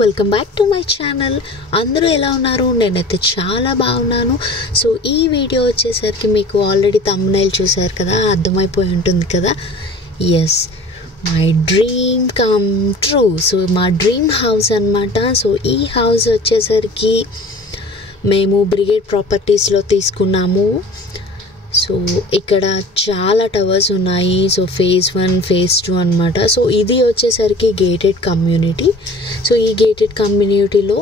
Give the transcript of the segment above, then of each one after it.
Welcome back to my channel. అందరూ ఎలా ఉన్నారు? నేనైతే చాలా బాగున్నాను. సో ఈ వీడియో వచ్చేసరికి మీకు ఆల్రెడీ థంబ్నైల్ చూసారు కదా, అర్థమైపోయి ఉంటుంది కదా. Yes, my dream come true. So మా డ్రీమ్ హౌస్ అన్నమాట. సో ఈ హౌస్ వచ్చేసరికి మేము బ్రిగేడ్ ప్రాపర్టీస్లో తీసుకున్నాము. సో ఇక్కడ చాలా టవర్స్ ఉన్నాయి. సో ఫేజ్ 1 ఫేజ్ 2 అనమాట. సో ఇది వచ్చేసరికి గేటెడ్ కమ్యూనిటీ. సో ఈ గేటెడ్ కమ్యూనిటీలో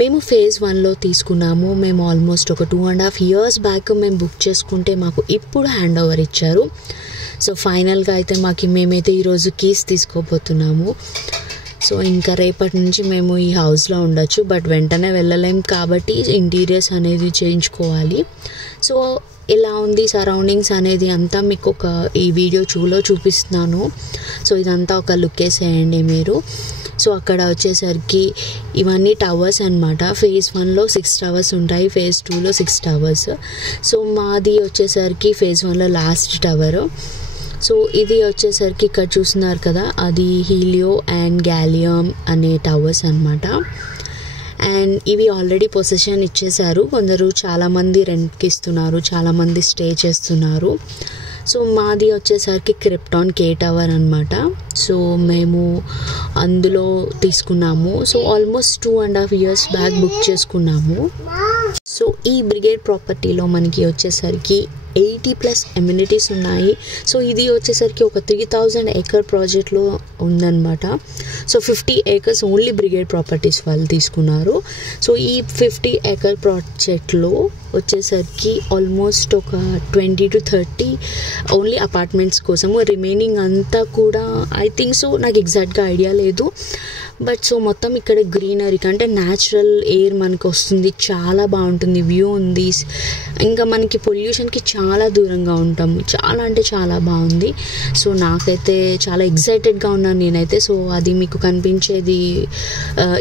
మేము ఫేజ్ 1లో తీసుకున్నాము. మేము ఆల్మోస్ట్ ఒక 2.5 years బ్యాక్ మేము బుక్ చేసుకుంటే మాకు ఇప్పుడు హ్యాండ్ ఓవర్ ఇచ్చారు. సో ఫైనల్గా అయితే మేమైతే ఈరోజు కీస్ తీసుకోబోతున్నాము. సో ఇంకా రేపటి నుంచి మేము ఈ హౌస్లో ఉండొచ్చు, బట్ వెంటనే వెళ్ళలేం కాబట్టి ఇంటీరియర్స్ అనేది చేయించుకోవాలి. సో ఎలా ఉంది సరౌండింగ్స్ అనేది అంతా మీకు ఈ వీడియో చూపిస్తున్నాను. సో ఇదంతా ఒక లుక్ వేసేయండి మీరు. సో అక్కడ వచ్చేసరికి ఇవన్నీ టవర్స్ అనమాట. ఫేజ్ 1లో 6 టవర్స్ ఉంటాయి, ఫేజ్ 2లో 6 టవర్స్. సో మాది వచ్చేసరికి ఫేజ్ 1లో లాస్ట్ టవర్. సో ఇది వచ్చేసరికి ఇక్కడ చూస్తున్నారు కదా, అది హీలియో అండ్ గ్యాలియం అనే టవర్స్ అనమాట. అండ్ ఇవి ఆల్రెడీ పొజిషన్ ఇచ్చేశారు. కొందరు చాలామంది రెంట్కి ఇస్తున్నారు, చాలామంది స్టే చేస్తున్నారు. సో మాది వచ్చేసరికి క్రిప్టాన్ K టవర్ అనమాట. సో మేము అందులో తీసుకున్నాము. So almost 2.5 years back book చేసుకున్నాము. సో ఈ బ్రిగేడ్ ప్రాపర్టీలో మనకి వచ్చేసరికి 80+ ఎమ్యూనిటీస్ ఉన్నాయి. సో ఇది వచ్చేసరికి ఒక 3000 acre ప్రాజెక్ట్లో ఉందన్నమాట. So 50 acres only brigade properties వాళ్ళు తీసుకున్నారు. సో ఈ 50 acre ప్రాజెక్ట్లో వచ్చేసరికి ఆల్మోస్ట్ ఒక 20 to 30 ఓన్లీ అపార్ట్మెంట్స్ కోసము. రిమైనింగ్ అంతా కూడా ఐ థింక్ సో, నాకు ఎగ్జాక్ట్గా ఐడియా లేదు. బట్ సో మొత్తం ఇక్కడ గ్రీనరీ అంటే న్యాచురల్ ఎయిర్ మనకు వస్తుంది, చాలా బాగుంటుంది, వ్యూ ఉంది. ఇంకా మనకి పొల్యూషన్కి చాలా దూరంగా ఉంటాము. చాలా అంటే చాలా బాగుంది. సో నాకైతే చాలా ఎగ్జైటెడ్గా ఉన్నాను నేనైతే. సో అది మీకు కనిపించేది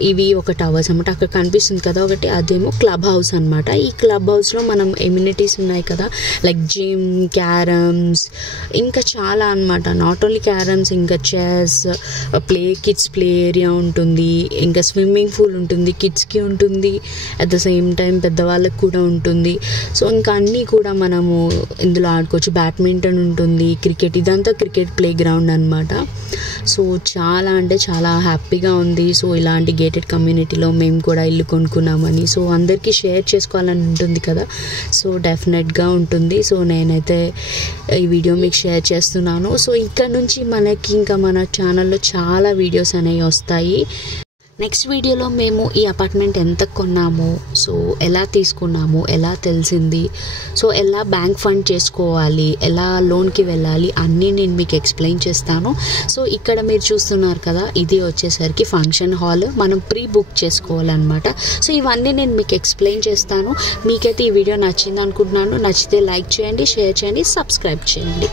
ఇవి ఒక టవర్స్ అనమాట. అక్కడ కనిపిస్తుంది కదా ఒకటి, అదేమో క్లబ్ హౌస్ అనమాట. ఈ క్లబ్ హౌస్లో మనం ఎమ్యూనిటీస్ ఉన్నాయి కదా, లైక్ జిమ్, క్యారమ్స్, ఇంకా చాలా అనమాట. నాట్ ఓన్లీ క్యారమ్స్, ఇంకా చెస్, కిడ్స్ ప్లే ఏరియా ఉంటుంది, ఇంకా స్విమ్మింగ్ పూల్ ఉంటుంది, కిడ్స్కి ఉంటుంది, అట్ ద సేమ్ టైం పెద్దవాళ్ళకి కూడా ఉంటుంది. సో ఇంకా అన్నీ కూడా మనము ఇందులో ఆడుకోవచ్చు. బ్యాడ్మింటన్ ఉంటుంది, క్రికెట్, ఇదంతా క్రికెట్ ప్లే గ్రౌండ్ అనమాట. సో చాలా అంటే చాలా హ్యాపీగా ఉంది. సో ఇలాంటి గేటెడ్ కమ్యూనిటీలో మేము కూడా ఇల్లు కొనుక్కున్నామని సో అందరికీ షేర్ చేసుకోవాలని ఉంటుంది కదా. సో డెఫినెట్గా ఉంటుంది. సో నేనైతే ఈ వీడియో మీకు షేర్ చేస్తున్నాను. సో ఇక్కడ నుంచి మనకి ఇంకా మన ఛానల్లో చాలా వీడియోస్ అనేవి వస్తాయి. నెక్స్ట్ వీడియోలో మేము ఈ అపార్ట్మెంట్ ఎంత కొన్నాము, సో ఎలా తీసుకున్నాము, ఎలా తెలిసింది, సో ఎలా బ్యాంక్ ఫండ్ చేసుకోవాలి, ఎలా లోన్కి వెళ్ళాలి, అన్నీ నేను మీకు ఎక్స్ప్లెయిన్ చేస్తాను. సో ఇక్కడ మీరు చూస్తున్నారు కదా, ఇది వచ్చేసరికి ఫంక్షన్ హాల్, మనం ప్రీ బుక్ చేసుకోవాలన్నమాట. సో ఇవన్నీ నేను మీకు ఎక్స్ప్లెయిన్ చేస్తాను. మీకైతే ఈ వీడియో నచ్చింది అనుకుంటున్నాను. నచ్చితే లైక్ చేయండి, షేర్ చేయండి, సబ్స్క్రైబ్ చేయండి.